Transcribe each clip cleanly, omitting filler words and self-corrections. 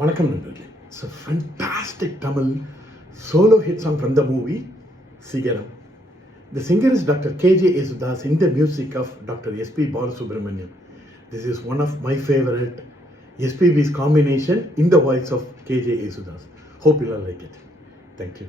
வணக்கம் நண்பர்களே. It's a fantastic Tamil solo hit song from the movie Sigaram. The singer is Dr. K.J. Yesudas in the music of Dr. S.P. Balasubramaniam. This is one of my favorite SPB's combination in the voice of K.J. Yesudas. Hope you all like it. Thank you.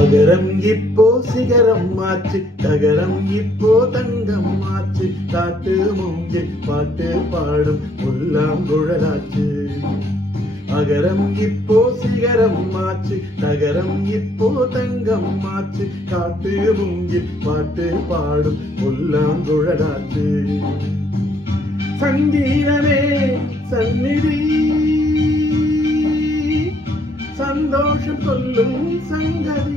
அகரம் இப்போ சிகரம் ஆச்சு, தகரம் இப்போ தங்கம் ஆச்சு, காட்டு மூங்கில் பாட்டு பாடும் புல்லாங்குழலாச்சு. அகரம் இப்போ சிகரம் ஆச்சு, தகரம் இப்போ தங்கம் ஆச்சு, காட்டு மூங்கில் பாட்டு பாடும் புல்லாங்குழலாச்சு. சங்கீதமே சந்நிதி, சந்தோஷம் சொல்லும் சங்கதி.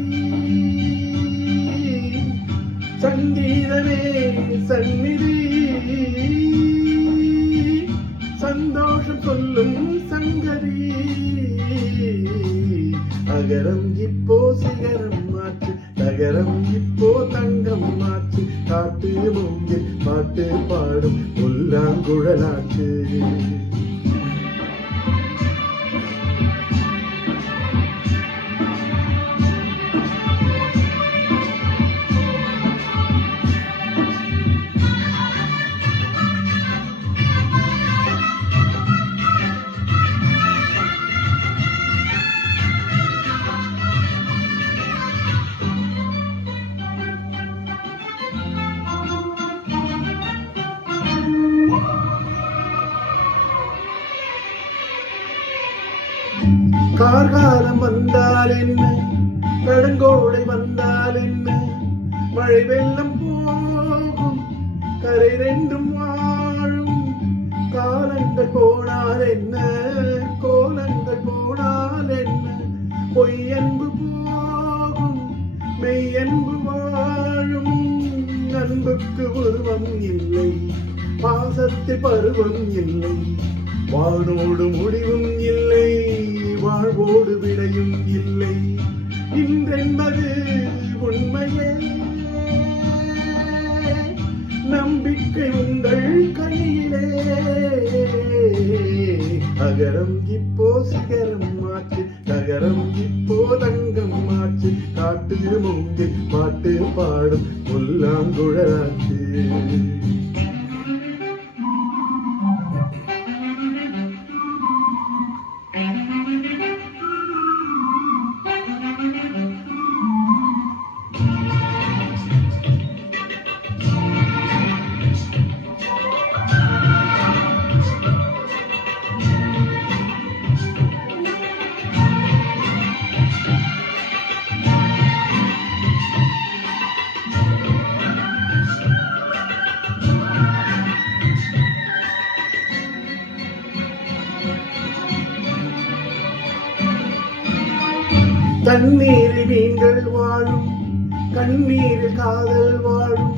சங்கீதமே சந்நிதி, சந்தோஷம் சொல்லும் சங்கதி. அகரம் இப்போ சிகரம் ஆச்சு, தகரம் இப்போ தங்கம் ஆச்சு, காட்டு மூங்கில் பாட்டு பாடும் புல்லாங்குழலாச்சு. கார்காலம் வந்தால் என்ன, கடங்கோடை வந்தால் என்ன, மழை வெள்ளம் போகும், கரை ரெண்டும் வாழும். காலங்கள் போனால் என்ன, கோலங்கள் போனால் என்ன, பொய்யன்பு போகும், மெய்யன்பு வாழும். அன்புக்கு உருவம் இல்லை, பாசத்தில் பருவம் இல்லை, வானோடு முடிவும் இல்லை, வாழ்வோடு விடையும் இல்லை. இன்றென்பது உண்மையே, நம்பிக்கை உங்கள் கையிலே. அகரம் இப்போ சிகரம் ஆச்சு, தகரம் இப்போ தங்கம் ஆச்சு, காட்டு மூங்கில் பாட்டு பாடும் புல்லாங்குழலாச்சு. தண்ணீரில் மீன்கள் வாழும், கண்ணீரில் காதல் வாழும்.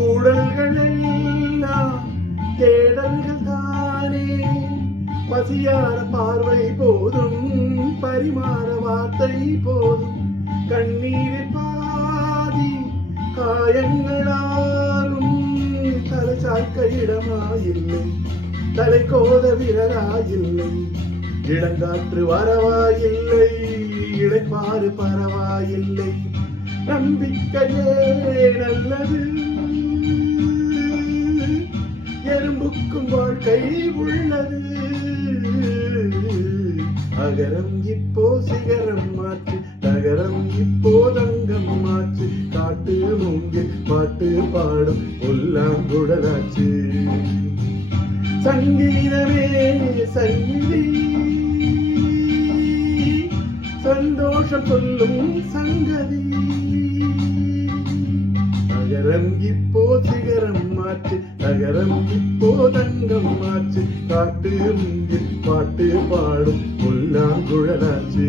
ஊழல்கள் எல்லாம் தேடல்கள் தானே, பசியார பார்வை போதும், பரிமாற வார்த்தை போதும். கண்ணீரில் பாதி காயங்களாலும், தலை சாய்க்க இடமாயில்லை, தலை கோத விரலாயில்லை. இளங்காற்று வரவாயில்லை, இளைப்பாறு பரவாயில்லை. நம்பிக்கையே நல்லது, எறும்புக்கும் வாழ்க்கை உள்ளது. அகரம் இப்போ சிகரம் ஆச்சு, தகரம் இப்போ தங்கம் ஆச்சு, காட்டு மூங்கில் பாட்டு பாடும் புல்லாங்குழலாச்சு. சங்கீதமே சங்கீதி, சந்தோஷம் சொல்லும் சங்கதி. நகரம் இப்போ சிகரம் ஆச்சு, நகரம் இப்போ தங்கம் ஆச்சு, காட்டு மூங்கில் பாட்டு பாடும் புல்லாங்குழலாச்சு.